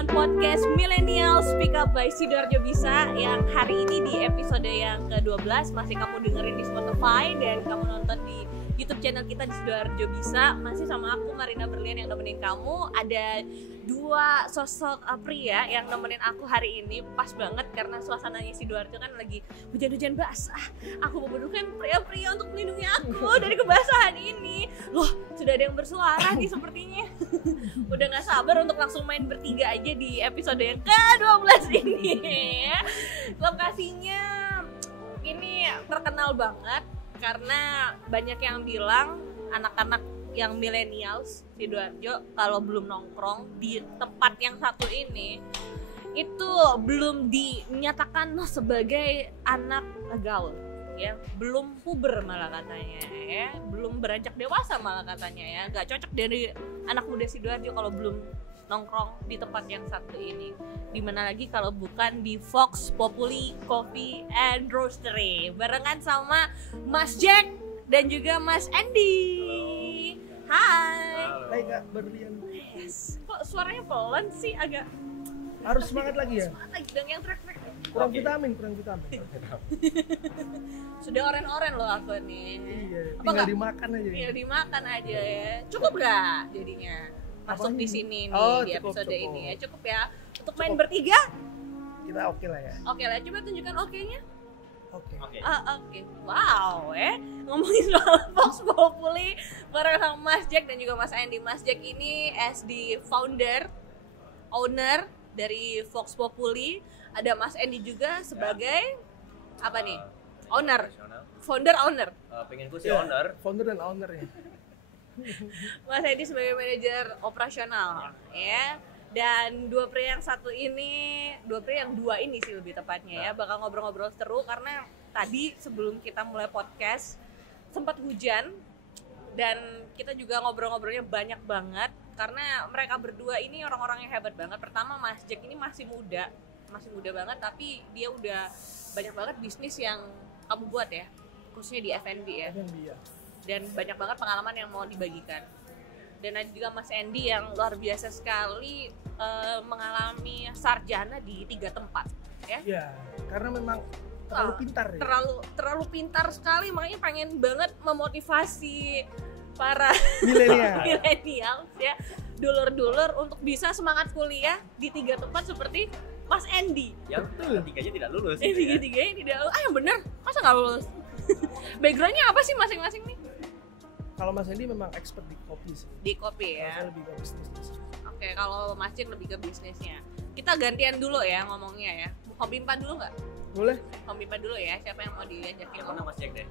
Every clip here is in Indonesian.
on podcast Millennial Speak Up by Sidoarjo Bisa, yang hari ini di episode yang ke-12 masih kamu dengerin di Spotify dan kamu nonton di YouTube channel kita di Sidoarjo Bisa. Masih sama aku Marina Berlian yang nemenin kamu. Ada dua sosok pria yang nemenin aku hari ini. Pas banget karena suasananya Sidoarjo kan lagi hujan-hujan basah. Aku membutuhkan pria-pria untuk melindungi aku dari kebasahan ini. Loh, sudah ada yang bersuara nih sepertinya. Udah gak sabar untuk langsung main bertiga aja di episode yang ke-12 ini. Lokasinya ini terkenal banget karena banyak yang bilang anak-anak yang millennials Sidoarjo kalau belum nongkrong di tempat yang satu ini itu belum dinyatakan sebagai anak gaul, ya, belum puber malah katanya, ya, belum beranjak dewasa malah katanya, ya, gak cocok dari anak muda Sidoarjo kalau belum nongkrong di tempat yang satu ini. Dimana lagi kalau bukan di Vox Populi Coffee and Roastery barengan sama Mas Jack dan juga Mas Andy. Hai. Hai Kak Berlian. Yes. Kok suaranya pelan sih, agak harus semangat lagi ya? Semangat lagi dong, yang track. Kurang vitamin. Sudah oren-oren loh aku nih. Iya, Apa tinggal gak? dimakan aja. Tinggal dimakan aja ya. Cukup gak jadinya masuk di sini nih di episode ini ya? Cukup ya untuk main bertiga? Kita oke lah ya. Oke lah, coba tunjukkan oke-nya. Oke. Oke. Wow, ngomongin soal Vox Populi bareng sama Mas Jack dan juga Mas Andy. Mas Jack ini as the owner dari Vox Populi. Ada Mas Andy juga sebagai apa nih? Owner. Owner. Pengenku sih owner. Founder dan owner ya. Mas Andy sebagai manajer operasional, ya. Dan dua pria yang dua ini sih lebih tepatnya ya, bakal ngobrol-ngobrol seru karena tadi sebelum kita mulai podcast sempat hujan dan kita juga ngobrol-ngobrolnya banyak banget karena mereka berdua ini orang-orang yang hebat banget. Pertama, Mas Jack ini masih muda banget, tapi dia udah banyak banget bisnis yang kamu buat ya, khususnya di F&B ya. Dan banyak banget pengalaman yang mau dibagikan. Dan ada juga Mas Andy yang luar biasa sekali mengalami sarjana di 3 tempat, ya. Ya, karena memang terlalu pintar ya. Terlalu pintar sekali, makanya pengen banget memotivasi para milenial ya, dulur-dulur untuk bisa semangat kuliah di 3 tempat seperti Mas Andy. Yang tiga-tiganya tidak lulus. Tiga-tiganya tidak lulus. Yang bener, masa nggak lulus? Backgroundnya apa sih masing-masing nih? Kalau Mas Andy memang expert di kopi sih. Di kopi ya. Saya lebih ke bisnis. Oke, kalau Mas Jack lebih ke bisnisnya. Kita gantian dulu ya ngomongnya ya. Homimpa dulu nggak? Boleh? Homimpa dulu ya. Siapa yang mau diajakin? Mana Mas Jack deh?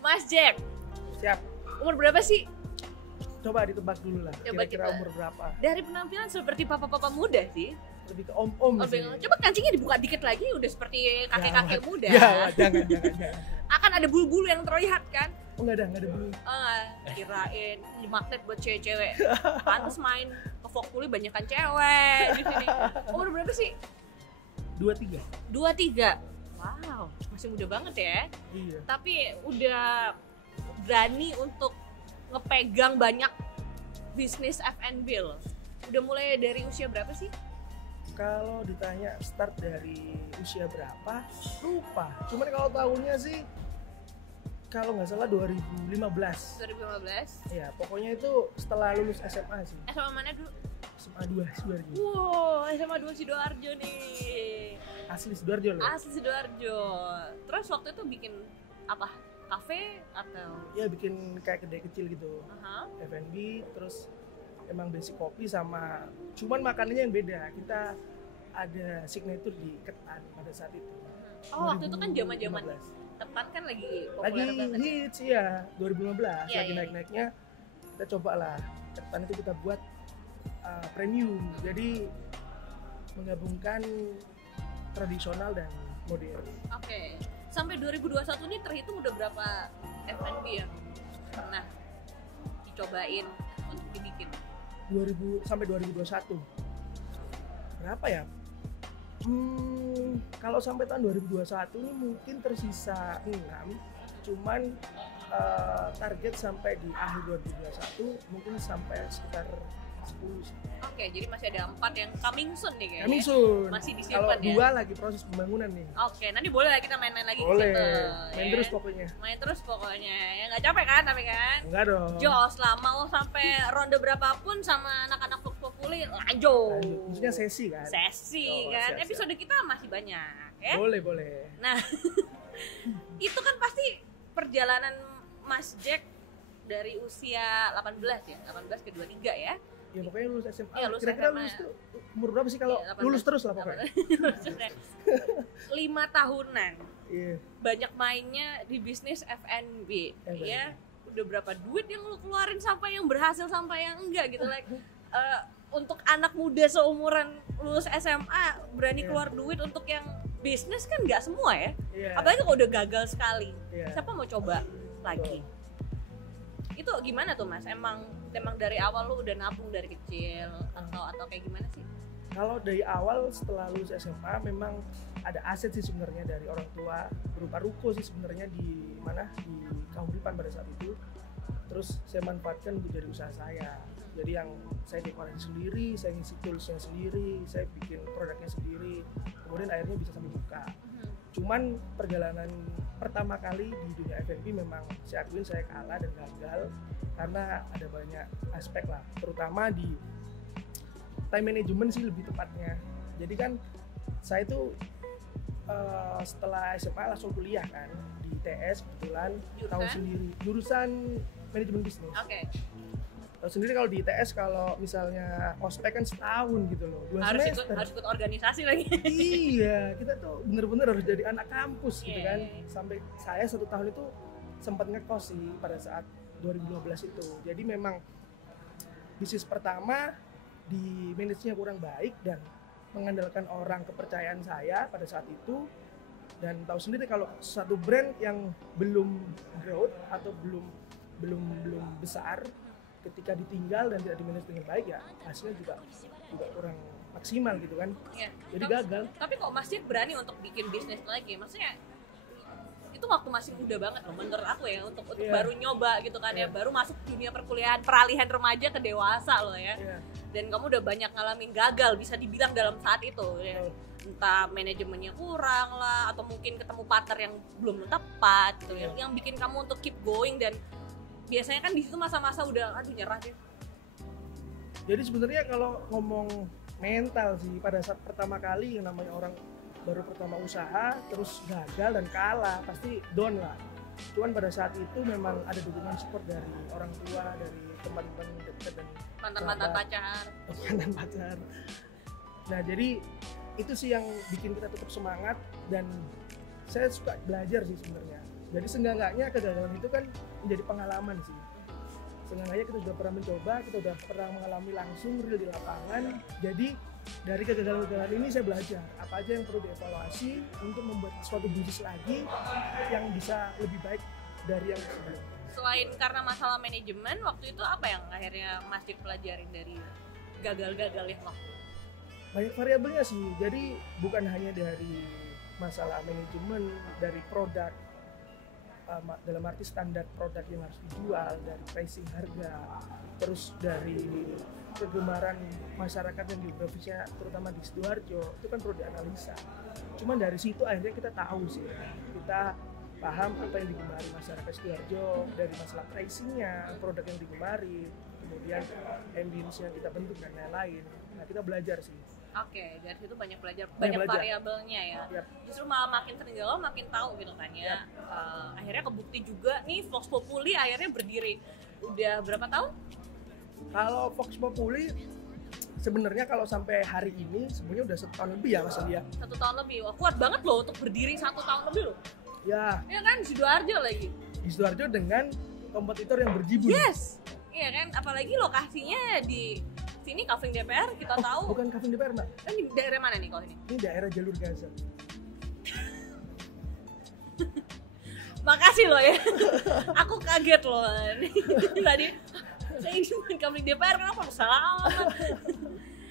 Mas Jack. Siap. Umur berapa sih? Coba ditebak dulu lah. Coba Kira-kira kita. umur berapa? Dari penampilan seperti papa-papa muda sih. Lebih ke om-om sih. Coba kancingnya dibuka dikit lagi, udah seperti kakek-kakek muda. Ya, jangan. Akan ada bulu-bulu yang terlihat kan? Oh, enggak ada bulu. Kirain magnet buat cewek-cewek. Pantes main ke Populi banyakan cewek di sini. Umur berapa sih? 23. 23. Wow, masih muda banget ya. Iya. Tapi udah berani untuk ngepegang banyak bisnis F&B loh. Udah mulai dari usia berapa sih? Kalau ditanya start dari usia berapa, lupa. Cuman kalau tahunnya sih, kalau nggak salah 2015. 2015? Ya, pokoknya itu setelah lulus SMA sih. SMA mana dulu? SMA 2 Sidoarjo. Wow, SMA 2 Sidoarjo nih. Asli Sidoarjo loh. Asli Sidoarjo. Terus waktu itu bikin apa? Kafe atau? Ya, bikin kayak kedai kecil gitu. F&B, terus emang basic kopi sama, cuman makanannya yang beda. Kita ada signature di Ketan pada saat itu. Oh, waktu itu kan zaman-zaman Ketan kan lagi populer banget. Lagi hits ya, 2015 Ya, lagi naik-naiknya. Kita coba lah, Ketan itu kita buat premium. Jadi menggabungkan tradisional dan modern. Oke. Sampai 2021 ini terhitung udah berapa F&B yang pernah dicobain untuk dibikin? 2000 sampai 2021. Berapa ya? Kalau sampai tahun 2021 ini mungkin tersisa 6. Cuman target sampai di akhir 2021 mungkin sampai sekitar 10 sih. Oke, jadi masih ada 4 yang coming soon nih kayaknya. Coming soon. Masih Kalau disimpan ya. 2 lagi proses pembangunan nih. Oke, nanti boleh lah kita main-main lagi Boleh. di situ. Main ya. terus pokoknya. Main terus pokoknya. Ya nggak capek kan tapi kan? Enggak dong. Jos lah, mau sampai ronde berapapun sama anak-anak Vox Populi lanjut. Maksudnya sesi kan? Sesi Oh, kan. siap. Episode kita masih banyak ya. Boleh. Nah, itu kan pasti perjalanan Mas Jack dari usia 18 ya, 18 ke 23 ya. Ya pokoknya lulus SMA. Iya, lulus Kira-kira SMA. lulus tuh umur berapa sih kalau Iya, 18. lulus terus lah pokoknya. 5 tahunan. Iya. Banyak mainnya di bisnis F&B F&B. ya. Udah berapa duit yang lu keluarin sampai yang berhasil sampai yang enggak gitu like untuk anak muda seumuran lulus SMA berani Iya. keluar duit untuk yang bisnis kan nggak semua ya. Iya. Apalagi kalau udah gagal sekali. Iya. Siapa mau coba lagi? Itu gimana tuh Mas? Emang dari awal lu udah nabung dari kecil atau kayak gimana sih? Kalau dari awal setelah lulus SMA memang ada aset sih sebenarnya dari orang tua berupa ruko sih sebenarnya di mana di Kahuripan pada saat itu. Terus saya manfaatkan untuk jadi usaha saya. Jadi yang saya dekorasi sendiri, saya ngisi toolsnya sendiri, saya bikin produknya sendiri. Kemudian akhirnya bisa sampai buka. Cuman perjalanan pertama kali di dunia F&B memang saya akuin saya kalah dan gagal karena ada banyak aspek lah, terutama di time management sih lebih tepatnya. Jadi kan saya tuh setelah SMA langsung kuliah kan di ITS kebetulan tahu sendiri jurusan manajemen bisnis. Oke. Tahu sendiri kalau di ITS kalau misalnya ospek kan setahun gitu loh, 2 semester. Harus ikut organisasi lagi. Iya, kita tuh bener-bener harus jadi anak kampus gitu kan. Yeah. Sampai saya 1 tahun itu sempat ngekos sih pada saat 2012 itu. Jadi memang bisnis pertama di manajenya kurang baik dan mengandalkan orang kepercayaan saya pada saat itu. Dan tahu sendiri kalau satu brand yang belum growth atau belum besar, ketika ditinggal dan tidak dimanage dengan baik ya hasilnya juga kurang maksimal gitu kan. Ya. Jadi gagal. Tapi kok Mas Jack berani untuk bikin bisnis lagi? Maksudnya itu waktu masih muda banget loh menurut aku ya untuk Iya. baru nyoba gitu kan ya, Iya. baru masuk dunia perkuliahan, peralihan remaja ke dewasa loh ya. Iya. Dan kamu udah banyak ngalamin gagal bisa dibilang dalam saat itu ya. Entah manajemennya kurang lah atau mungkin ketemu partner yang belum tepat gitu ya. Iya. Yang bikin kamu untuk keep going dan biasanya kan di situ masa-masa udah aduh nyerah sih. Jadi sebenarnya kalau ngomong mental sih pada saat pertama kali yang namanya orang baru pertama usaha terus gagal dan kalah pasti down lah. Cuman pada saat itu memang ada dukungan support dari orang tua, dari teman-teman dekat dan Mantan-mantan pacar. mantan pacar. Nah jadi itu sih yang bikin kita tetap semangat dan saya suka belajar sih sebenarnya. Jadi seenggak-enggaknya kegagalan itu kan menjadi pengalaman sih. Seenggak-enggaknya kita sudah pernah mencoba, kita sudah pernah mengalami langsung real di lapangan. Jadi dari kegagalan-kegagalan ini saya belajar apa aja yang perlu dievaluasi untuk membuat suatu bisnis lagi yang bisa lebih baik dari yang sebelumnya. Selain karena masalah manajemen, waktu itu apa yang akhirnya Mas Jack pelajarin dari gagal-gagal yang waktu? Banyak variabelnya sih, jadi bukan hanya dari masalah manajemen, dari produk, dalam arti standar produk yang harus dijual, dari pricing harga, terus dari kegemaran masyarakat yang geografisnya terutama di Sidoarjo, itu kan perlu dianalisa. Cuman dari situ akhirnya kita tahu sih, kita paham apa yang digemari masyarakat Sidoarjo, dari masalah pricingnya, produk yang digemari, kemudian ambience yang kita bentuk dan lain-lain. Nah kita belajar sih. Oke, dari situ banyak belajar, Banyak banyak belajar. variabelnya ya. Yap. Justru malah makin tenggelam makin tahu gitu kan ya. Akhirnya kebukti juga nih Vox Populi akhirnya berdiri. Udah berapa tahun? Kalau Vox Populi sebenarnya kalau sampai hari ini sebenarnya udah 1 tahun lebih ya Mas Andi ya. 1 tahun lebih. Wah, kuat banget loh untuk berdiri 1 tahun lebih loh. Ya, Ya kan Sidoarjo lagi. di Sidoarjo dengan kompetitor yang berjibun. Yes. Iya kan, apalagi lokasinya di sini Kavling DPR kita tahu. Bukan Kavling DPR, Mbak. Ini daerah mana nih kalau ini? Ini daerah jalur Gaza. Makasih loh ya. Aku kaget loh. Tadi saya ingin Kavling DPR kenapa salah amat.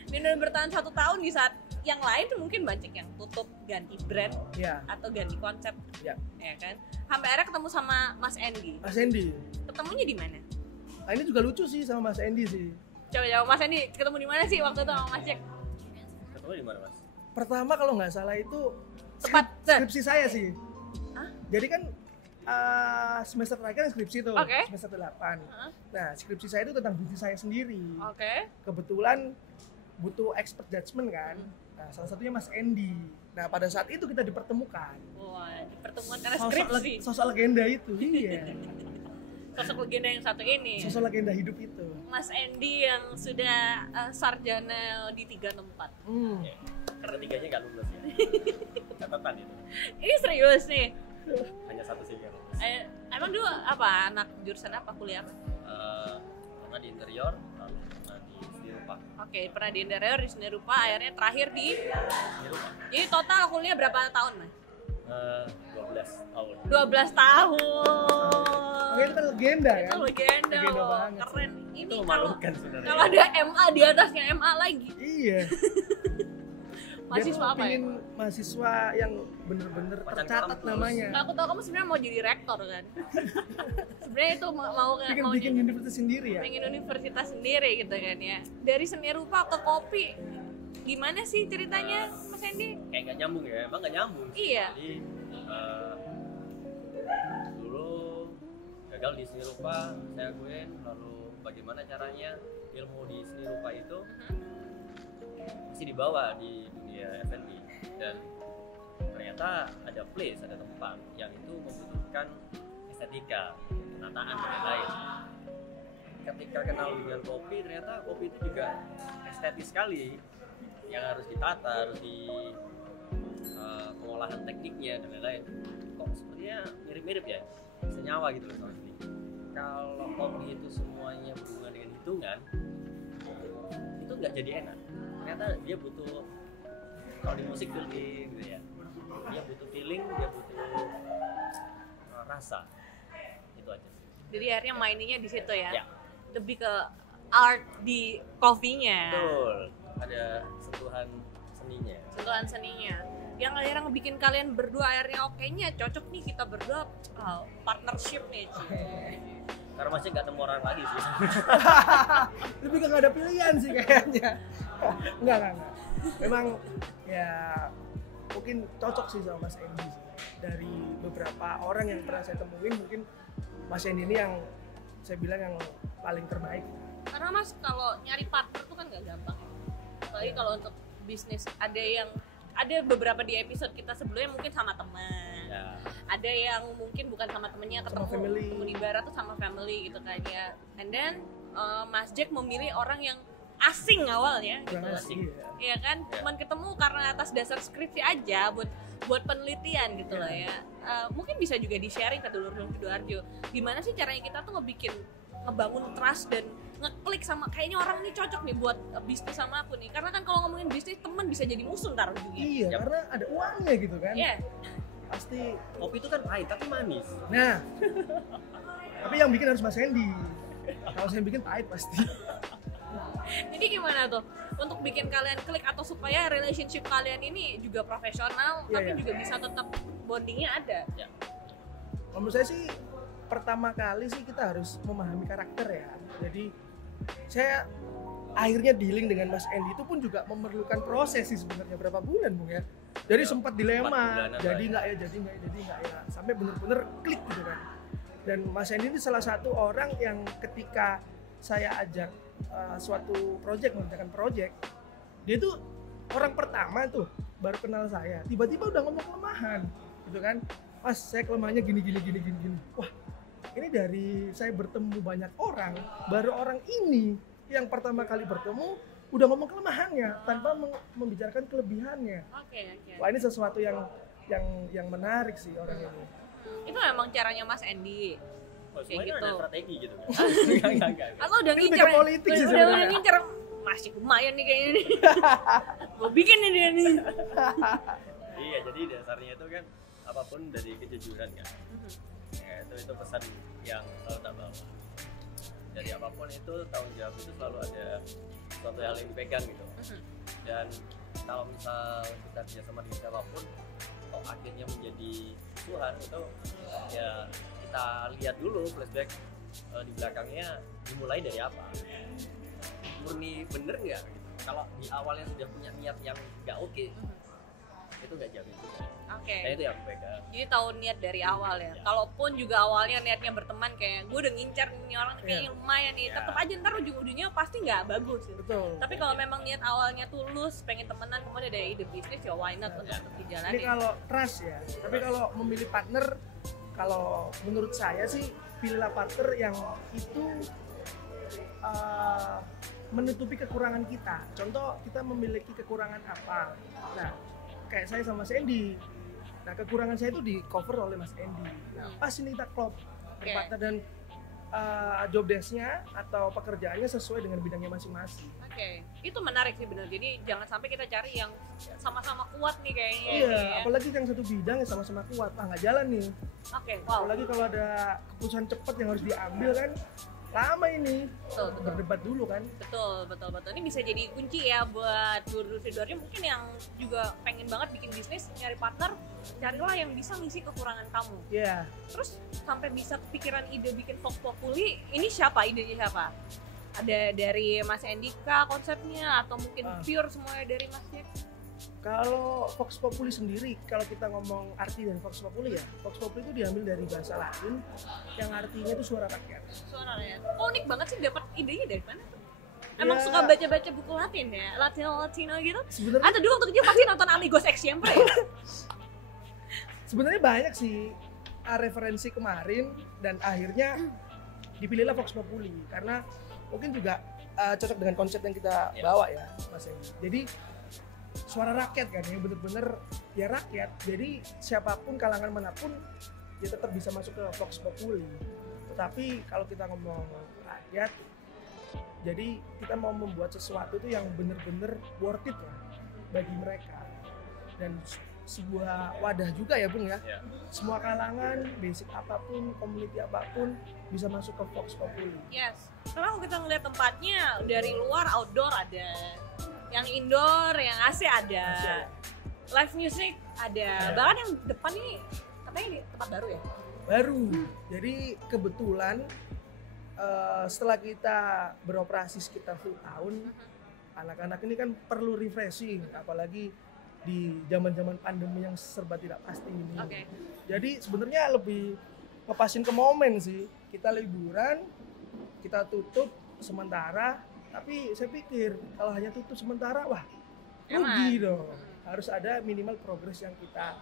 Dan udah bertahan 1 tahun di saat yang lain tuh mungkin banyak yang tutup ganti brand Ya, atau ganti konsep, ya. ya kan? Sampai akhirnya ketemu sama Mas Andy. Mas Andy. Ketemunya di mana? Nah, ini juga lucu sih sama Mas Andy sih. Coba Mas Andi ketemu di mana sih waktu itu sama Mas Jack? Ketemu di mana, Mas? Pertama kalau nggak salah itu Tepat. skripsi saya sih. Hah? Jadi kan semester terakhir skripsi tuh, Oke. semester 8. Hah? Nah, skripsi saya itu tentang bisnis saya sendiri. Oke. Kebetulan butuh expert judgment kan. Nah, salah satunya Mas Andy. Nah, pada saat itu kita dipertemukan. Wah, pertemuan karena skripsi. Sosok legenda itu, iya. Sosok legenda yang satu ini. Sosok legenda hidup itu. Mas Andy yang sudah sarjana di 364. Ya, karena tiganya nggak lulus ya. Catatan itu. Ini serius nih. Hanya satu sih kan. Emang dulu apa? Anak jurusan apa kuliah? Pernah di interior, lalu pernah di seni rupa. Oke, pernah di interior, di seni rupa, akhirnya terakhir di. Seni rupa. Jadi total kuliah berapa tahun, Mas? 12 tahun. 12 tahun. Oke, itu kan legenda kan. Itu legenda Legenda loh. banget Keren. Itu Ini kalau memalukan sebenarnya. kalau ada MA di atasnya MA lagi. Iya. Mahasiswa apa ya? Pengen mahasiswa yang bener-bener Macan tercatat kampus. namanya. Nah, aku tahu kamu sebenarnya mau jadi rektor kan. Sebenarnya itu mau Bikin universitas sendiri ya. pengen universitas sendiri gitu kan ya. Dari seni rupa ke kopi, gimana sih ceritanya, Mas Andy? Kayak nggak nyambung ya, emang nggak nyambung. Iya. Jadi dulu gagal di seni rupa, saya akuin. Lalu bagaimana caranya ilmu di seni rupa itu masih dibawa di dunia F&B, dan ternyata ada place, ada tempat yang itu membutuhkan estetika, penataan dan lain-lain. Ketika kenal dengan kopi, ternyata kopi itu juga estetis sekali, yang harus ditata, harus di pengolahan tekniknya dan lain-lain. Kok sebenarnya mirip-mirip ya, senyawa gitu loh sama sini. Kalau kopi itu semuanya berhubungan dengan hitungan, itu nggak jadi enak. Ternyata dia butuh, kalau di musik feeling gitu ya, dia butuh feeling, dia butuh rasa, itu aja sih. Jadi akhirnya mainnya di situ ya. Ya. Lebih ke art di kopinya. Betul, ada sentuhan seninya. Sentuhan seninya. Yang akhirnya ngebikin kalian berdua akhirnya oke-nya cocok nih kita berdua partnership nih. Ci. Karena masih nggak nemu orang lagi sih. Lebih ke nggak ada pilihan sih kayaknya. Enggak. Memang ya mungkin cocok sih sama Mas Andy sih. Dari beberapa orang yang pernah saya temuin, mungkin Mas Andy ini yang saya bilang yang paling terbaik. Karena Mas kalau nyari partner tuh kan nggak gampang ya. Apalagi kalau untuk bisnis ada beberapa di episode kita sebelumnya mungkin sama teman. Ya. Ada yang mungkin bukan sama temennya, Sama family. ketemu di barat tuh sama family gitu kan ya. And then Mas Jack memilih orang yang asing awalnya gitu. Kurang asing ya. Iya kan, cuman ketemu karena atas dasar skripsi aja buat penelitian gitu loh ya. Mungkin bisa juga di-sharing ke dulur Sidoarjo. Gimana sih caranya kita tuh ngebangun trust dan ngeklik sama kayaknya orang ini cocok nih buat bisnis sama aku nih. Karena kan kalau ngomongin bisnis teman bisa jadi musuh ntar ujungnya. Iya, Yap. karena ada uangnya gitu kan. Iya. Pasti. Kopi itu kan pahit tapi manis. Nah, tapi yang bikin harus Mas Andy. Kalau saya bikin pahit pasti. Jadi gimana tuh untuk bikin kalian klik atau supaya relationship kalian ini juga profesional Iya, tapi iya. juga bisa tetap bondingnya ada. Ya. Menurut saya sih pertama kali sih kita harus memahami karakter ya. Jadi saya akhirnya dealing dengan Mas Andy itu pun juga memerlukan proses sih sebenarnya, berapa bulan Bung ya. Jadi Ya, sempat 4 dilema, bulanan jadi lah nggak ya, jadi nggak ya, sampai bener-bener klik gitu kan. Dan Mas Andy ini salah satu orang yang ketika saya ajak suatu mengerjakan project, dia tuh orang pertama tuh baru kenal saya, tiba-tiba udah ngomong kelemahan gitu kan. Mas, saya kelemahannya gini. Wah, ini dari saya bertemu banyak orang, baru orang ini yang pertama kali bertemu udah ngomong kelemahannya tanpa membicarakan kelebihannya. Oke. Wah, ini sesuatu yang menarik sih orang ini. Itu memang caranya Mas Andy. Oh, Kayak semuanya gitu. ada strategi gitu kan. Enggak. Atau udah Ini lebih ngincer ke politik sih udah sebenarnya. ngincer masih lumayan nih kayaknya nih. Gua bikin nih dia nih. Iya, jadi dasarnya itu kan apapun dari kejujuran kan. Ya, itu pesan yang selalu tak bawa. Dari apapun itu tanggung jawab itu selalu ada sesuatu hal yang dipegang gitu. Dan kalau misal kita kerja sama dengan siapapun, kok akhirnya menjadi Tuhan itu ya kita lihat dulu flashback di belakangnya dimulai dari apa. murni bener nggak gitu. Kalau di awalnya sudah punya niat yang nggak oke, itu nggak jamin juga. Oke. Nah itu yang aku pegang. Jadi tahu niat dari awal ya. Kalaupun juga awalnya niatnya berteman kayak gue udah ngincar nih orang kayaknya lumayan nih, tetap aja ntar ujung-ujungnya pasti nggak bagus ya. Betul. Tapi kalau memang niat awalnya tulus, pengen temenan, kemudian ada ide bisnis ya why not untuk dijalanin. Ini kalau trust ya. Tapi kalau memilih partner, kalau menurut saya sih pilihlah partner yang itu menutupi kekurangan kita. Contoh kita memiliki kekurangan apa. Nah, kayak saya sama Mas Andy. Nah, kekurangan saya itu di cover oleh Mas Andy. Nah, pas ini kita klop berpartner dan job desk-nya atau pekerjaannya sesuai dengan bidangnya masing-masing. Oke, itu menarik sih benar. Jadi jangan sampai kita cari yang sama-sama kuat nih kayaknya. Iya, ya. apalagi yang satu bidang yang sama-sama kuat, nggak jalan nih. Oke, wow. Apalagi kalau ada keputusan cepat yang harus diambil kan, lama ini. Betul. Berdebat dulu kan. Betul. Ini bisa jadi kunci ya buat dulur-dulurnya mungkin yang juga pengen banget bikin bisnis, nyari partner, carilah yang bisa ngisi kekurangan kamu. Iya. Terus sampai bisa kepikiran ide bikin Vox Populi, ini siapa idenya siapa? Ada dari Mas Andy kah konsepnya atau mungkin pure semuanya dari Mas Jack? Kalau Vox Populi sendiri, kalau kita ngomong arti dari Vox Populi ya, Vox Populi itu diambil dari bahasa Latin yang artinya itu suara rakyat. Suaranya. Unik banget sih dapat idenya dari mana tuh? Emang Ya. suka baca-baca buku Latin ya? Latino gitu? Sebenarnya Atau dulu waktu kecil pasti nonton Amigos X Siempre ya? sebenarnya banyak sih referensi kemarin dan akhirnya dipilihlah Vox Populi karena mungkin juga cocok dengan konsep yang kita bawa ya, Mas Eng. Jadi suara rakyat kan ya, bener-bener ya rakyat. Jadi siapapun kalangan manapun dia tetap bisa masuk ke Vox Populi. Tetapi kalau kita ngomong rakyat, jadi kita mau membuat sesuatu itu yang bener-bener worth it ya bagi mereka. Dan sebuah wadah juga ya Bung ya. Ya. Semua kalangan, basic apapun, community apapun bisa masuk ke Vox Populi. Yes. Karena kalau kita ngeliat tempatnya dari luar outdoor ada, yang indoor, yang AC ada, live music ada, bahkan yang depan ini katanya di tempat baru ya? Baru. Jadi kebetulan setelah kita beroperasi sekitar 10 tahun, anak-anak ini kan perlu refreshing, apalagi di zaman-zaman pandemi yang serba tidak pasti ini. Oke. Jadi sebenarnya lebih ngepasin ke momen sih. Kita liburan, kita tutup sementara, tapi saya pikir kalau hanya tutup sementara, wah rugi dong. Harus ada minimal progres yang kita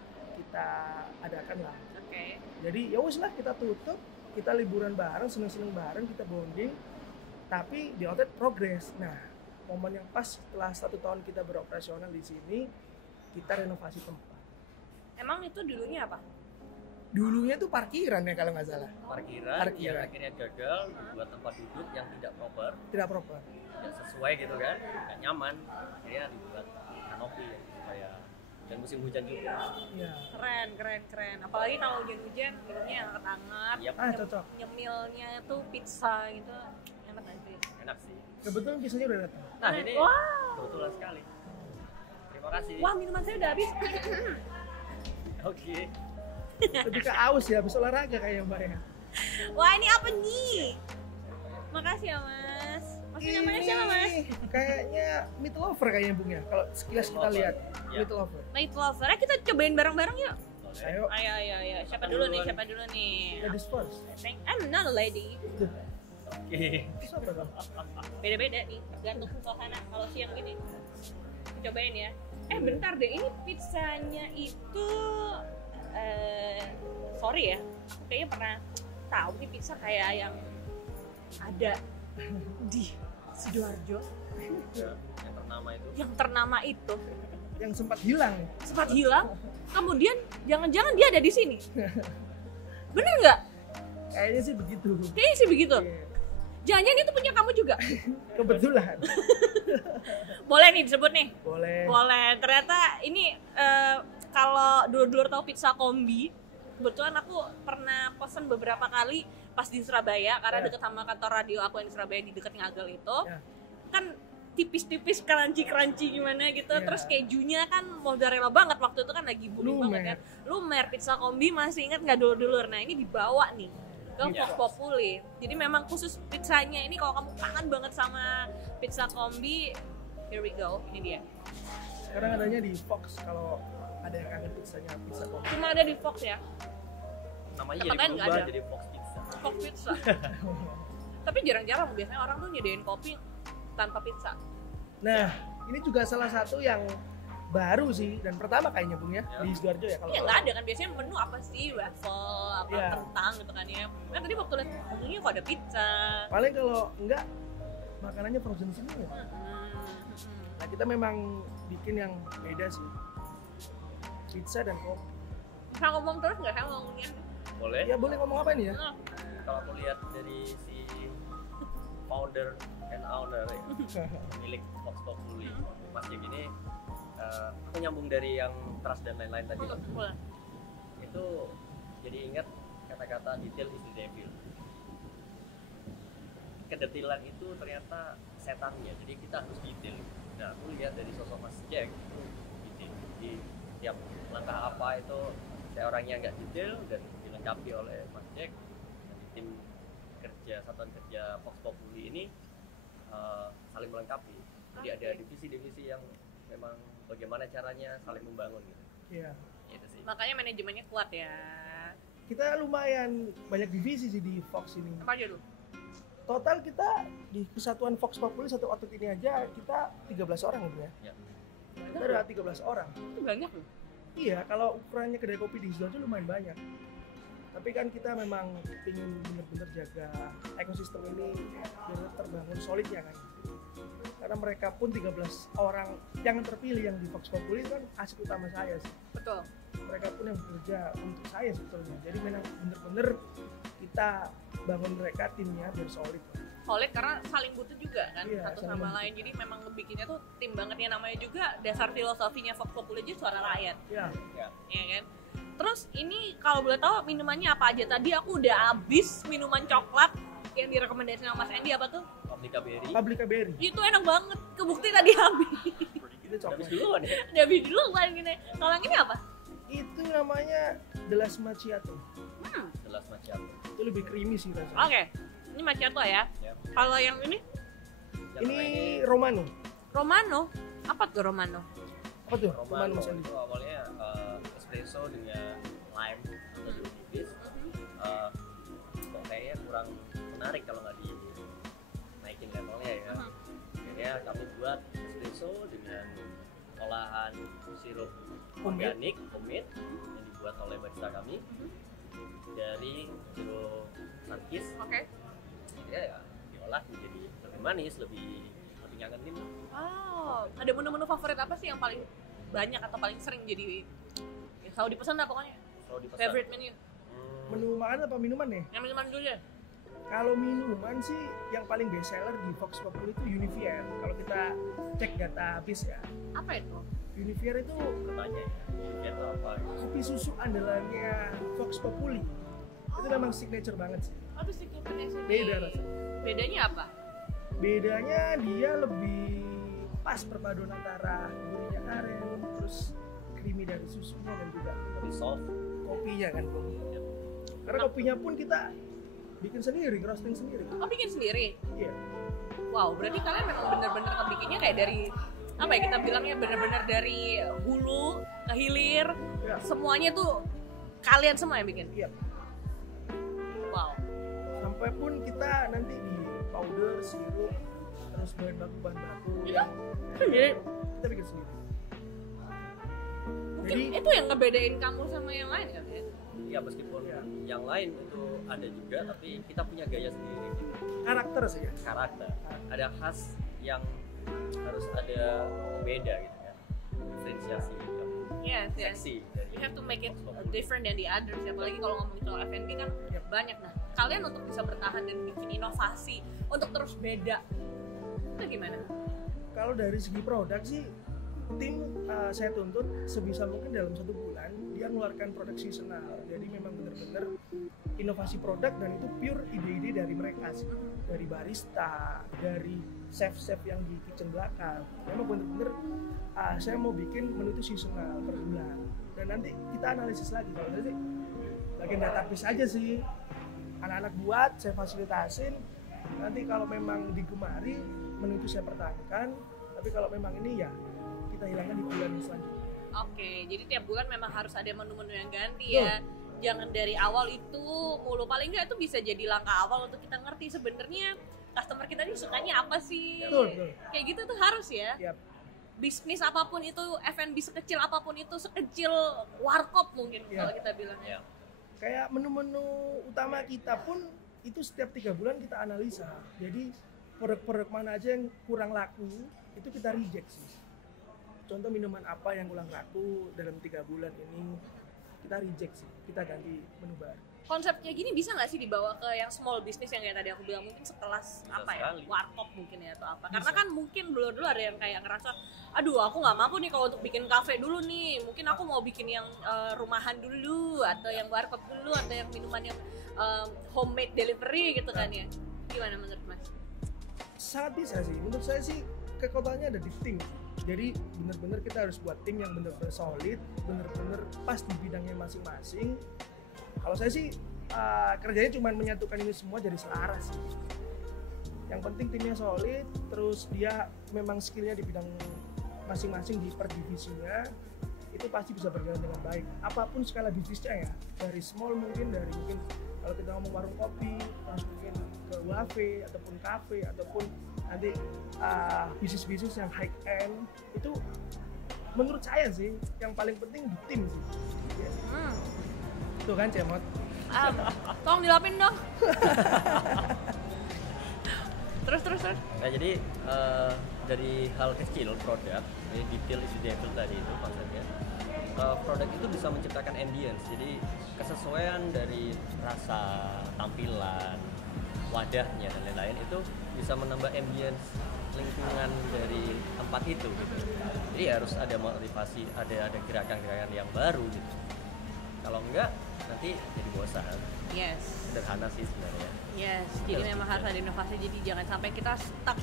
adakan lah. Oke. Jadi ya wis lah kita tutup, kita liburan bareng, seneng-seneng bareng, kita bonding, tapi di outlet progres. Nah, momen yang pas setelah 1 tahun kita beroperasional di sini, kita renovasi tempat. Emang itu dulunya apa? Dulunya tuh parkiran ya kalau nggak salah. Parkiran yang akhirnya gagal buat tempat duduk yang tidak proper, Tidak proper. tidak sesuai gitu kan, nggak nyaman. Akhirnya dibuat kanopi supaya dan musim hujan juga. Iya. Keren. Apalagi kalau hujan-hujan, minumnya yang hangat-hangat. Yap. Cocok. Nyemilnya tuh pizza gitu, enak aja sih. Enak sih. Kebetulan biasanya udah datang. Nah ini Wow. kebetulan sekali. Terima kasih. Wah, minuman saya udah habis. Oke. Lebih ke aus ya, habis olahraga kayaknya Mbak ya. Wah, ini apa nih? Makasih ya, Mas. Masih namanya siapa, Mas? Kayaknya meat lover kayaknya Bung ya. Kalau sekilas kita lihat, Ya. meat lover. Night Lover. Kita cobain bareng-bareng yuk. Ayo, Ayo. Siapa dulu nih? ladies first. I'm not a lady. Oke. Siapa dong? Beda-beda nih, tergantung suasana. Kalau siang gini, cobain ya. Bentar deh, ini pizzanya itu sorry ya, aku kayaknya pernah tahu nih pizza kayak yang ada di Sidoarjo Ya, yang ternama itu. Yang sempat hilang. sempat hilang, kemudian jangan-jangan dia ada di sini. Bener nggak? Kayaknya sih begitu. Kayaknya sih begitu. Iya. Jangan-jangan itu punya kamu juga. Kebetulan. Boleh nih disebut nih. Boleh. Ternyata ini kalau dulu tahu pizza kombi, kebetulan aku pernah pesen beberapa kali pas di Surabaya karena deket sama kantor radio aku yang di Surabaya di deket Ngagel itu. Kan tipis-tipis crunchy gimana gitu. Terus kejunya kan mozzarella banget, waktu itu kan lagi booming banget kan. Lumer pizza kombi, masih ingat nggak dulur-dulur? Nah, ini dibawa nih ke Vox Populi. Jadi memang khusus pizzanya ini kalau kamu kangen banget sama pizza kombi, here we go, ini dia. Sekarang adanya di Fox kalau ada yang kangen pizzanya pizza kok. Cuma ada di Fox ya, Namanya Tempat jadi lain nggak berubah ada. jadi Fox Pizza. Fox Pizza. Tapi jarang-jarang biasanya orang tuh nyediain kopi tanpa pizza. Nah, ini juga salah satu yang baru sih dan pertama kayaknya Bung ya, Ya. di Sidoarjo ya kalau. Iya nggak ada kan, biasanya menu apa sih, waffle, apa Iya. kentang gitu kan ya. Nah tadi waktu lihat menunya kok ada pizza. Paling kalau enggak makanannya frozen semua. Nah, kita memang bikin yang beda sih. Pizza dan kopi. Bisa ngomong terus nggak, saya ngomongin. Boleh. Ya boleh ngomong apa ini ya? Nah, Kalau aku lihat dari si founder and owner ya, milik Vox Populi, Mas Jack ini, aku nyambung dari yang trust dan lain-lain tadi. boleh. Itu jadi ingat kata-kata detail is the devil. Kedetilan itu ternyata setannya, jadi kita harus detail. Nah, aku lihat dari sosok Mas Jack itu detail. Di tiap langkah apa itu saya orangnya nggak detail dan dilengkapi oleh Mas Jack dan tim kerja satuan kerja Vox Populi ini saling melengkapi. Jadi ada divisi-divisi yang memang bagaimana caranya saling membangun gitu. Iya. Itu sih. Makanya manajemennya kuat ya. Kita lumayan banyak divisi sih di Fox ini. Apa aja tuh? Total kita di kesatuan Vox Populi satu outlet ini aja kita 13 orang ya. Ya. Kita ada 13 orang. Itu banyak loh. Iya, kalau ukurannya kedai kopi di Sidoarjo lumayan banyak. Tapi kan kita memang ingin benar-benar jaga ekosistem ini biar terbangun solid ya kan. Karena mereka pun 13 orang yang terpilih yang di Vox Populi kan aset utama saya sih. Betul. Mereka pun yang bekerja untuk saya sebetulnya. Jadi memang benar-benar kita bangun mereka timnya biar solid. Solid karena saling butuh juga kan, Iya, satu saling sama membutuhkan. lain. Jadi memang bikinnya tuh tim banget ya, namanya juga dasar filosofinya Vox Populi aja suara rakyat. Ya, Ya kan? Terus ini kalau boleh tahu minumannya apa aja? Tadi aku udah habis minuman coklat yang direkomendasikan sama Mas Andy, apa tuh? Pabrika Berry. Pabrika Berry. Itu enak banget, kebukti tadi habis. Itu Habis coklat. duluan ya. Udah habis dulu kan gini. Kalau yang ini apa? Itu namanya The Last Macchiato. Jelas macam. Itu lebih creamy sih rasanya. Oke. Ini macchiato ya. Ya. Kalau yang ini Yang Ini lain Romano. Romano. Apa tuh Romano? Apa tuh? Romano Mas Andi. itu awalnya espresso dengan lime atau jeruk nipis. Kok kayaknya kurang menarik kalau nggak dinaikin levelnya ya. Akhirnya kami buat espresso dengan olahan sirup organik homemade yang dibuat oleh barista kami dari jeruk sankis. Oke. Ya diolah menjadi lebih manis, lebih ngangenin. Wow. Ada menu-menu favorit apa sih yang paling banyak atau paling sering jadi yang selalu dipesan lah pokoknya? Selalu dipesan. Favorite menu. Menu makanan apa minuman nih? Yang minuman dulu ya. Kalau minuman sih yang paling best seller di Vox Populi itu Univier. Kalau kita cek data habis ya. Apa itu? Univier itu Bertanya ya, biar apa? kopi susu andalannya Vox Populi. Itu memang signature banget sih. Oh, itu secretnya sini. Beda rasanya. Bedanya apa? Bedanya dia lebih pas perpaduan antara gurihnya aren, terus creamy dari susunya dan juga Lebih soft. kopinya kan Bung. Karena kopinya pun kita bikin sendiri, roasting sendiri. Oh, bikin sendiri? Iya. Wow, berarti kalian memang bener-bener ngebikinnya kayak dari apa ya, kita bilangnya bener-bener dari hulu ke hilir, Ya. semuanya tuh kalian semua yang bikin? Iya. Wow. Sampai pun kita nanti di powder, sirup, terus bahan baku Iya. yang Sendiri? kita bikin sendiri. Mungkin Jadi itu yang ngebedain kamu sama yang lain kan ya? Ya meskipun Ya. yang lain itu ada juga, tapi kita punya gaya sendiri gitu. karakter sih ya. Karakter. Ada khas yang harus ada beda gitu kan. Diferensiasi yang Yes, yes. seksi dari You have to make it different than the others. Apalagi kalau ngomongin soal F&B kan Yep. banyak. Nah, kalian untuk bisa bertahan dan bikin inovasi untuk terus beda, itu gimana? Kalau dari segi produk sih tim saya tuntut sebisa mungkin dalam 1 bulan dia mengeluarkan produk seasonal. Jadi memang benar-benar inovasi produk dan itu pure ide-ide dari mereka sih. Dari barista, dari chef-chef yang di kitchen belakang. Memang benar-benar saya mau bikin menu itu seasonal per bulan. Dan nanti kita analisis lagi. Kalau tadi bagian database aja sih. anak-anak buat, saya fasilitasin. Nanti kalau memang digemari, menu itu saya pertahankan. Tapi kalau memang ini ya kita hilangkan di bulan selanjutnya. Oke, jadi tiap bulan memang harus ada menu-menu yang ganti ya. Jangan dari awal itu mulu, paling nggak itu bisa jadi langkah awal untuk kita ngerti sebenarnya customer kita ini sukanya apa sih. Betul. Kayak gitu tuh harus ya. Yap. Bisnis apapun itu, F&B sekecil apapun itu, sekecil warkop mungkin kalau kita bilang. Ya. Kayak menu-menu utama kita pun itu setiap 3 bulan kita analisa. Jadi produk-produk mana aja yang kurang laku itu kita reject sih. Contoh minuman apa yang kurang laku dalam 3 bulan ini kita reject sih, kita ganti menu baru. Konsep kayak gini bisa nggak sih dibawa ke yang small business yang kayak tadi aku bilang, mungkin sekelas Bisa apa ya, sekali. warkop mungkin ya atau apa? Bisa. Karena kan mungkin dulu ada yang kayak ngerasa, aduh aku nggak mampu nih kalau untuk bikin kafe dulu nih, mungkin aku mau bikin yang rumahan dulu atau yang warkop dulu atau yang minuman yang homemade delivery gitu kan ya? Gimana menurut Mas? Sangat bisa sih, menurut saya sih kekuatannya ada di tim. Jadi benar-benar kita harus buat tim yang benar-benar solid, benar-benar pas di bidangnya masing-masing. Kalau saya sih kerjanya cuma menyatukan ini semua jadi selaras sih. Yang penting timnya solid, terus dia memang skillnya di bidang masing-masing di per divisinya, itu pasti bisa berjalan dengan baik. Apapun skala bisnisnya ya, dari small mungkin kalau kita ngomong warung kopi, terus mungkin ke wafe ataupun kafe ataupun nanti bisnis-bisnis yang high end, itu menurut saya sih yang paling penting di tim sih. Ya. Tuh kan Cemot. Tolong dilapin dong. terus. Nah jadi dari hal kecil produk, jadi detail is the devil tadi itu konsepnya. Produk itu bisa menciptakan ambience, jadi kesesuaian dari rasa, tampilan, wadahnya dan lain-lain itu bisa menambah ambience lingkungan dari tempat itu gitu. Jadi harus ada motivasi, ada gerakan-gerakan yang baru gitu. Kalau enggak nanti jadi bosan. Yes. Sederhana sih sebenarnya. Yes, jadi memang harus ada inovasi, jadi jangan sampai kita stuck,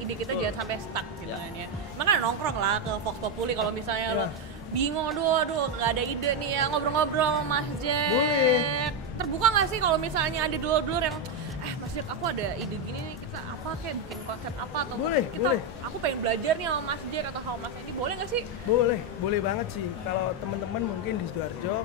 ide kita jangan sampai stuck gitu kan ya. Makanya nongkrong lah ke Vox Populi kalau misalnya lo bingung, aduh nggak ada ide nih ya, ngobrol-ngobrol sama Mas Jack. Boleh. Terbuka nggak sih kalau misalnya ada dulur-dulur yang Mas Jack aku ada ide gini nih, kita apa kayak bikin konsep apa atau Boleh. aku pengen belajar nih sama Mas Jack atau sama Mas Edi, boleh nggak sih? Boleh banget sih. Kalau teman-teman mungkin di Sidoarjo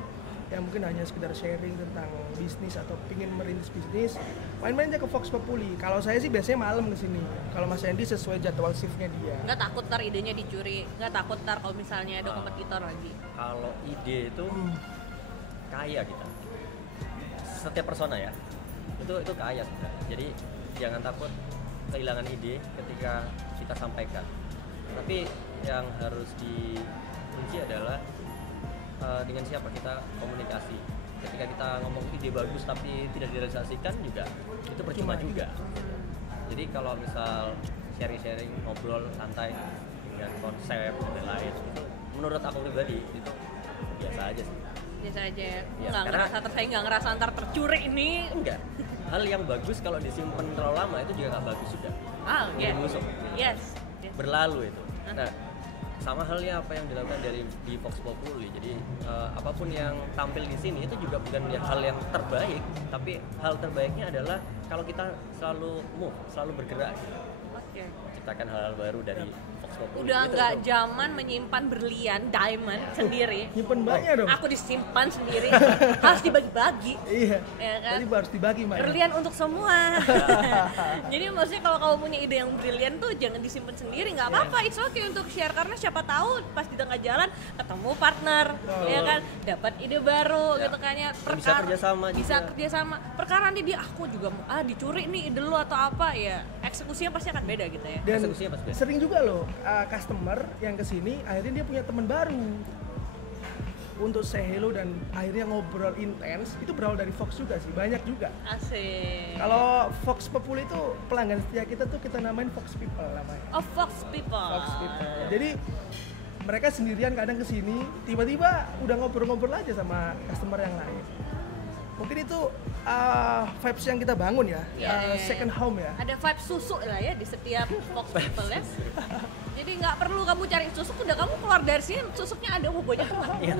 yang mungkin hanya sekedar sharing tentang bisnis atau pingin merintis bisnis, main-main aja ke Vox Populi. Kalau saya sih biasanya malam kesini. Kalau Mas Andy sesuai jadwal shiftnya dia. Nggak takut ntar idenya dicuri, nggak takut ntar kalau misalnya ada kompetitor lagi. Kalau ide itu kaya kita. Setiap persona ya, itu kaya sebenarnya. Jadi jangan takut kehilangan ide ketika kita sampaikan. Tapi yang harus dikunci adalah dengan siapa kita komunikasi. Ketika kita ngomong ide bagus tapi tidak direalisasikan juga itu percuma juga. Jadi kalau misal sharing-sharing, ngobrol santai dengan konsep dan lain-lain itu menurut aku pribadi itu biasa aja sih. Biasa aja ya, Ya, nggak ngerasa saya nggak ngerasa ntar tercuri ini. Enggak. Hal yang bagus kalau disimpan terlalu lama itu juga nggak bagus juga. Iya. Jadi busuk. Yes. Berlalu itu. Nah, sama halnya apa yang dilakukan di Vox Populi. Jadi apapun yang tampil di sini itu juga bukan hal yang terbaik, tapi hal terbaiknya adalah kalau kita selalu move, selalu bergerak, Oke. ciptakan hal-hal baru dari Vox Populi. Udah Itu. nggak zaman menyimpan berlian, diamond sendiri. Nyimpen banyak dong. Aku disimpan sendiri, harus dibagi-bagi. Iya. Ya kan? Tadi harus dibagi, Mbak. Berlian untuk semua. Jadi maksudnya kalau kamu punya ide yang brilian tuh jangan disimpan sendiri, nggak apa-apa, it's okay untuk share karena siapa tahu pas di tengah jalan ketemu partner, ya kan, dapat ide baru gitu kan ya. Bisa kerjasama Bisa juga. kerjasama. Perkara nanti dia aku juga mau dicuri nih ide lu atau apa ya, eksekusinya pasti akan beda gitu ya. Dan Eksekusinya pasti beda. sering juga loh customer yang kesini akhirnya dia punya teman baru untuk say hello dan akhirnya ngobrol intens. Itu berawal dari Vox juga sih, banyak juga. Asik. Kalau Vox Populi itu pelanggan setia kita tuh kita namain Vox People namanya. Oh, Vox People. Vox People. Jadi mereka sendirian kadang kesini, tiba-tiba udah ngobrol-ngobrol aja sama customer yang lain. Mungkin itu vibes yang kita bangun ya, Iya. second home ya. Ada vibe susu lah ya di setiap Vox People ya. Jadi nggak perlu kamu cari susuk, udah kamu keluar dari sini susuknya ada, banyak banget.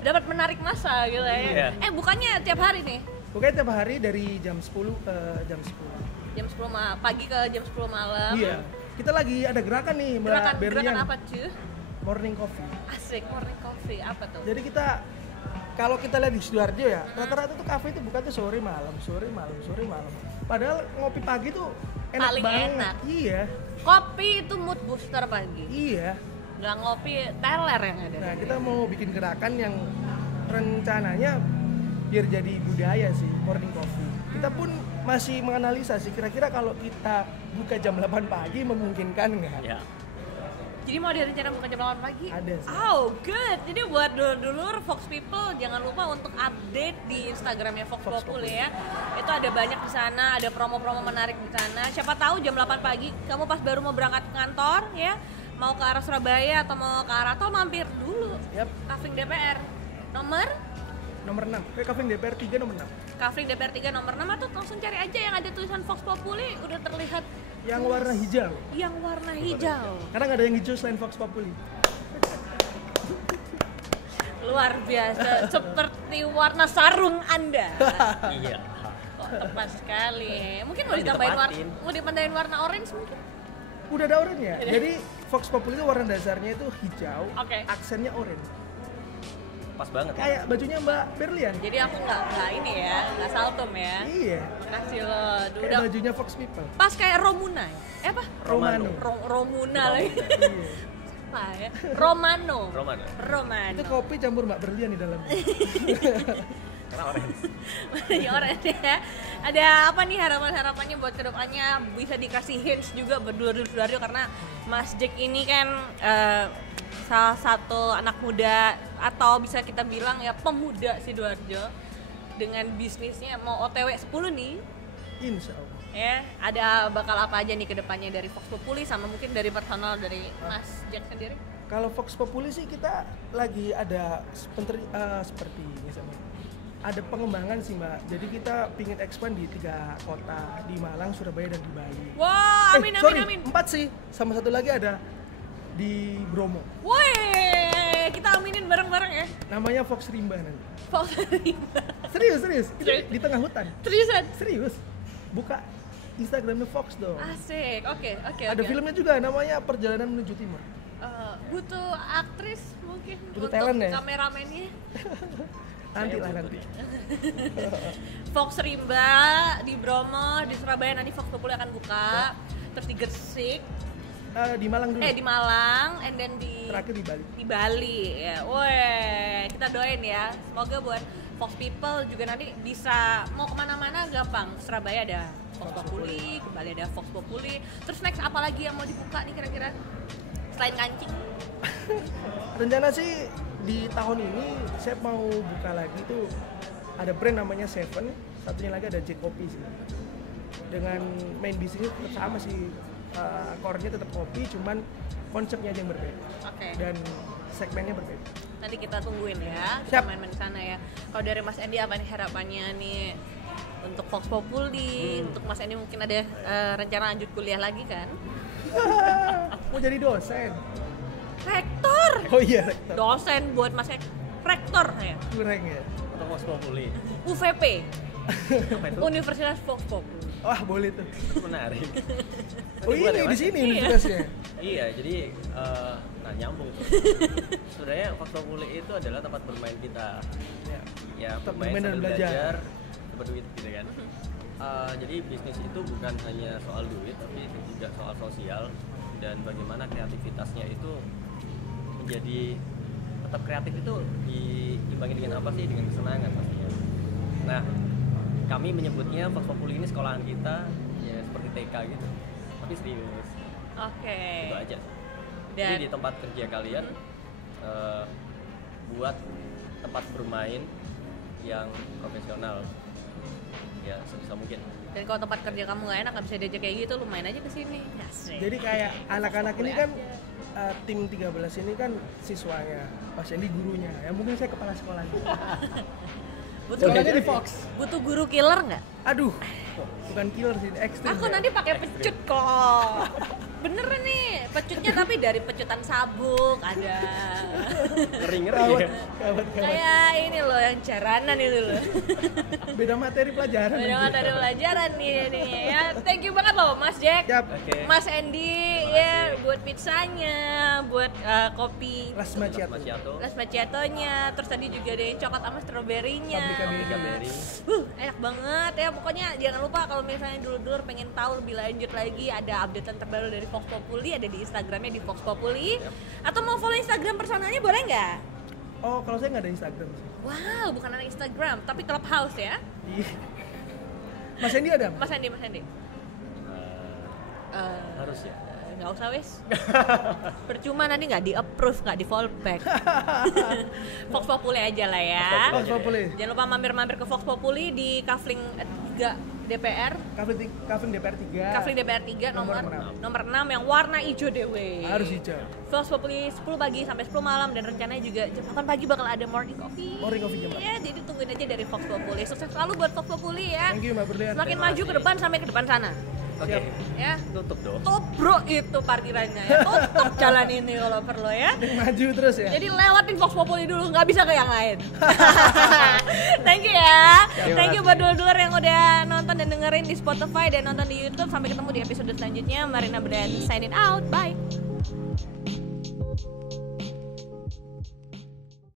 Dapat menarik massa gitu ya. Iya. Bukannya tiap hari nih, Pokoknya tiap hari dari jam 10 ke jam 10. Jam 10 pagi ke jam 10 malam. Iya. Kita lagi ada gerakan nih Mbak Gerakan Berlian. apa cuy? Morning coffee. Asik, morning coffee. Apa tuh? Jadi kita kalau kita lihat di Sidoarjo ya, rata-rata tuh kafe itu buka tuh sore malam. Padahal ngopi pagi tuh enak Paling banget. enak. Iya. Kopi itu mood booster pagi. Iya. Nggak ngopi, teler yang ada. Nah, kita mau bikin gerakan yang rencananya biar jadi budaya sih, morning coffee. Kita pun masih menganalisa sih, kira-kira kalau kita buka jam 8 pagi memungkinkan nggak? Ya. Jadi mau ada rencana buka jam 8 pagi? Ada sih. Oh, good. Jadi buat dulur Fox People jangan lupa untuk update di Instagramnya Fox Populi ya. Itu ada banyak di sana, ada promo-promo menarik di sana. Siapa tahu jam 8 pagi kamu pas baru mau berangkat ke kantor ya, mau ke arah Surabaya atau mau ke arah tol, mampir dulu. Yap. Kafling DPR nomor 6. Cafe DPR 3 nomor 6. Kafling DPR 3 nomor 6 atau langsung cari aja yang ada tulisan Fox Populi, udah terlihat Yang warna hijau. yang warna hijau. Karena nggak ada yang hijau selain Fox Populi. Luar biasa, seperti warna sarung Anda. Iya. Kok tepat sekali. Mungkin mau Kan ditambahin warna orange mungkin. Udah ada oranye. Jadi Fox Populi itu warna dasarnya itu hijau, Oke. aksennya orange. Pas banget. Kayak bajunya Mbak Berlian. Jadi aku nggak ini ya, nggak saltum ya. Iya. Makasih lo. Kayak Udah bajunya Fox People. pas kayak Romuna. Apa? Romano. Romuna lagi. Iya. Apa ya? Romano. Roman. Itu kopi campur Mbak Berlian di dalamnya. Karena orange. Ya orang ya. Ada apa nih harapannya buat kedepannya, bisa dikasih hints juga berdua-dua karena Mas Jack ini kan salah satu anak muda atau bisa kita bilang ya pemuda Sidoarjo dengan bisnisnya mau OTW 10 nih. Insya Allah. Ya, ada bakal apa aja nih kedepannya dari Fox Populi sama mungkin dari personal dari Mas Jack sendiri? Kalau Fox Populi sih kita lagi ada seperti misalnya ada pengembangan sih Mbak. Jadi kita pingin expand di 3 kota, di Malang, Surabaya dan di Bali. Wah, amin. 4 sih, sama satu lagi ada di Bromo. Woi, kita aminin bareng-bareng ya. Namanya Fox Rimba nanti. Fox Rimba. Serius. Itu di tengah hutan. Seriusan? Serius. Buka Instagramnya Fox dong. Asik. Oke. Ada filmnya juga namanya Perjalanan Menuju Timur. Butuh aktris mungkin Butuh untuk talent ya? kameramennya. Nanti. Fox Rimba di Bromo, di Surabaya nanti Fox Populi akan buka. Terus di Gresik, Di Malang dulu. di Malang, and then Terakhir di Bali. di Bali ya. Woi, kita doain ya. Semoga buat Fox People juga nanti bisa mau kemana-mana gampang. Surabaya ada Fox Populi, ke Bali ada Fox Populi. Terus next apa lagi yang mau dibuka nih kira-kira? Selain kancing? Rencana sih di tahun ini saya mau buka lagi tuh ada brand namanya Seven, satunya lagi ada Jack Kopi sih. Dengan main bisnisnya tetap sama sih, core-nya tetap kopi, cuman konsepnya aja yang berbeda. Oke. Dan segmennya berbeda. Nanti kita tungguin ya, Siap. kita main-main di sana ya. Kalau dari Mas Endi apa nih harapannya nih untuk Fox Populi? Untuk Mas Endi mungkin ada rencana lanjut kuliah lagi kan? Mau jadi dosen. Rektor. Oh iya, rektor. Dosen buat Mas Endi. Rektor ya. Kurang ya. Untuk Fox Populi. UVP. Apa itu? Universitas Fox Populi. Wah, boleh tuh. Menarik. Oh Buat ini ya, di Mas? sini Iya. universitasnya. Iya, jadi nyambung tuh. Sebenarnya Fox Populi itu adalah tempat bermain kita. Ya, Tempat bermain bermain dan sambil belajar. berduit gitu kan. Jadi bisnis itu bukan hanya soal duit, tapi itu juga soal sosial dan bagaimana kreativitasnya itu menjadi tetap kreatif itu diimbangi dengan apa sih? Dengan kesenangan pastinya. Nah, kami menyebutnya Fox Populi ini sekolahan kita ya seperti TK gitu, tapi serius. Oke. Itu aja. Dan Jadi di tempat kerja kalian buat tempat bermain yang profesional ya sebisa mungkin. dan kalau tempat kerja kamu nggak enak, nggak bisa diajak kayak gitu, lu main aja ke sini. Asik. Jadi kayak anak-anak ini kan aja. tim 13 ini kan siswanya, Mas Endi gurunya. Ya mungkin saya kepala sekolahnya. Butuh Sekolahnya di Fox. Butuh guru killer nggak? Aduh, bukan killer sih, ekstrim. Aku ya. nanti pakai pecut kok. beneran nih pecutnya, tapi dari pecutan sabuk ada. Ngeri-ngeri ya. Kawat. Kayak ini loh yang jaranan itu loh. Beda materi pelajaran. Beda materi pelajaran nih ya. Thank you banget loh Mas Jack. Siap. Oke. Mas Andy ya buat pizzanya, buat kopi Las Macchiato. las macchiatonya, terus tadi juga ada yang coklat sama stroberinya. Paprika berry. Enak banget ya. Pokoknya jangan lupa kalau misalnya dulu-dulu pengen tahu lebih lanjut lagi, ada updatean terbaru dari Vox Populi, ada di Instagramnya di Vox Populi. Atau mau follow Instagram personalnya boleh nggak? Oh, kalau saya nggak ada Instagram sih. Wow, bukan anak Instagram, tapi Clubhouse ya. Iya. Mas Andi ada? Mas Andi. Harus ya. Nggak usah wes. Percuma nanti nggak di approve, nggak di follow back. Vox Populi aja lah ya. Vox Populi. Jangan lupa mampir-mampir ke Vox Populi di Kafling 3 DPR. Kafling DPR 3. Kafling DPR 3 Nomor nomor 6 yang warna hijau dewe. Harus hijau. Vox Populi 10 pagi sampai 10 malam, dan rencananya juga jam 8 pagi bakal ada morning coffee. Morning coffee jam 8. Ya, jadi tungguin aja dari Vox Populi. Sukses selalu buat Vox Populi ya. Thank you Mbak Berlian. Semakin maju ke depan sampai ke depan sana. Oke. Ya. Tutup dong. Tubruk itu parkirannya ya. Tutup jalan ini kalau perlu ya. Maju terus ya. Jadi lewatin Vox Populi dulu, nggak bisa ke yang lain. Thank you ya. Thank you buat dulur-dulur yang udah nonton dan dengerin di Spotify dan nonton di YouTube. Sampai ketemu di episode selanjutnya. Marina Berlian signing out. Bye.